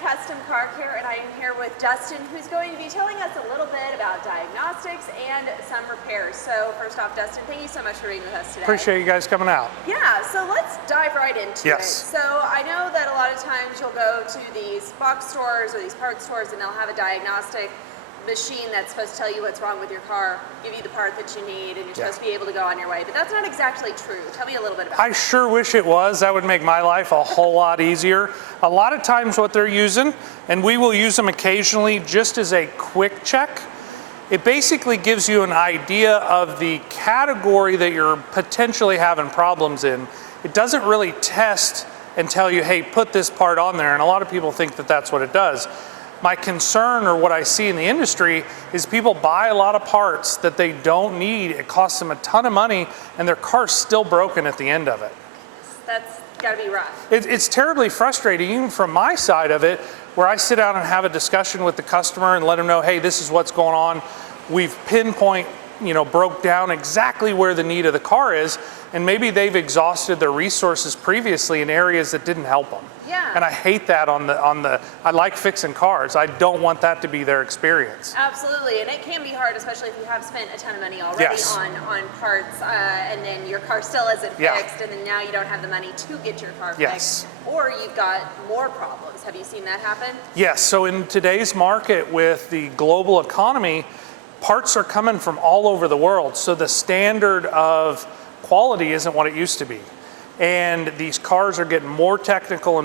Custom Car Care, and I am here with Dustin, who's going to be telling us a little bit about diagnostics and some repairs. So first off, Dustin, thank you so much for being with us today. Appreciate you guys coming out. Yeah, so let's dive right into it. So I know that a lot of times you'll go to these box stores or these parts stores and they'll have a diagnostic machine that's supposed to tell you what's wrong with your car, give you the part that you need, and you're supposed to be able to go on your way. But that's not exactly true. Tell me a little bit about I sure wish it was. That would make my life a whole lot easier. A lot of times what they're using, and we will use them occasionally just as a quick check, it basically gives you an idea of the category that you're potentially having problems in. It doesn't really test and tell you, hey, put this part on there. And a lot of people think that that's what it does. My concern, or what I see in the industry, is people buy a lot of parts that they don't need. It costs them a ton of money, and their car's still broken at the end of it. That's gotta be rough. It's terribly frustrating, even from my side of it, where I sit down and have a discussion with the customer and let them know, hey, this is what's going on. We've broke down exactly where the need of the car is, and maybe they've exhausted their resources previously in areas that didn't help them. Yeah. And I hate that I like fixing cars. I don't want that to be their experience. Absolutely, and it can be hard, especially if you have spent a ton of money already on parts, and then your car still isn't fixed, and then now you don't have the money to get your car fixed, or you've got more problems. Have you seen that happen? Yes, so in today's market with the global economy, parts are coming from all over the world, so the standard of quality isn't what it used to be. And these cars are getting more technical,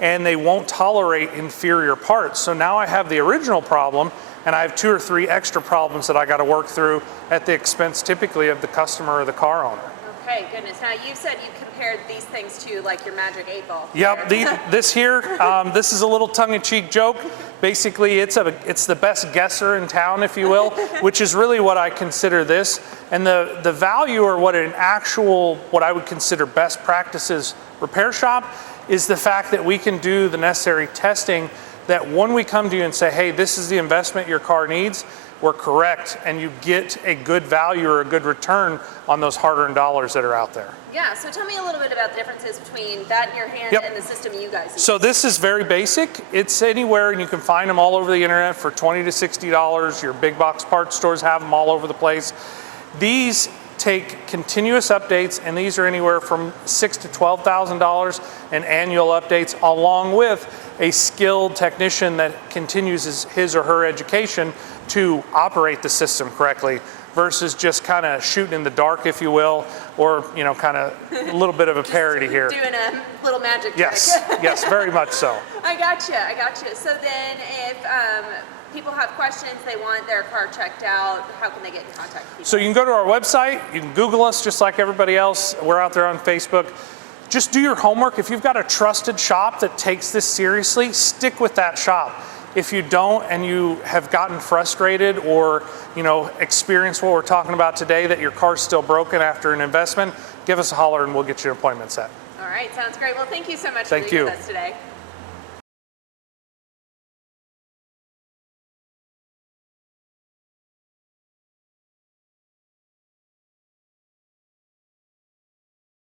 and they won't tolerate inferior parts. So now I have the original problem, and I have 2 or 3 extra problems that I got to work through at the expense typically of the customer or the car owner. Okay, goodness. Now you said you compared these things to like your magic 8-ball. Yep, this here, this is a little tongue-in-cheek joke. Basically, it's the best guesser in town, if you will, which is really what I consider this. And the value, or what I would consider best practices repair shop, is the fact that we can do the necessary testing, that when we come to you and say, hey, this is the investment your car needs, we're correct, and you get a good value or a good return on those hard-earned dollars that are out there. Yeah, so tell me a little bit about the differences between that in your hand and the system you guys use. So this is very basic. It's anywhere, and you can find them all over the internet for $20 to $60. Your big box parts stores have them all over the place. These take continuous updates, and these are anywhere from $6,000 to $12,000 in annual updates, along with a skilled technician that continues his or her education to operate the system correctly, versus just kind of shooting in the dark, if you will, or kind of a little bit of a parody here. Doing a little magic trick. Yes, very much so. I gotcha. So then if people have questions, they want their car checked out, how can they get in contact with you? So you can go to our website, you can Google us just like everybody else. We're out there on Facebook. Just do your homework. If you've got a trusted shop that takes this seriously, stick with that shop. If you don't, and you have gotten frustrated or experienced what we're talking about today, that your car's still broken after an investment, give us a holler and we'll get you an appointment set. All right, sounds great. Well, thank you so much for being with us today.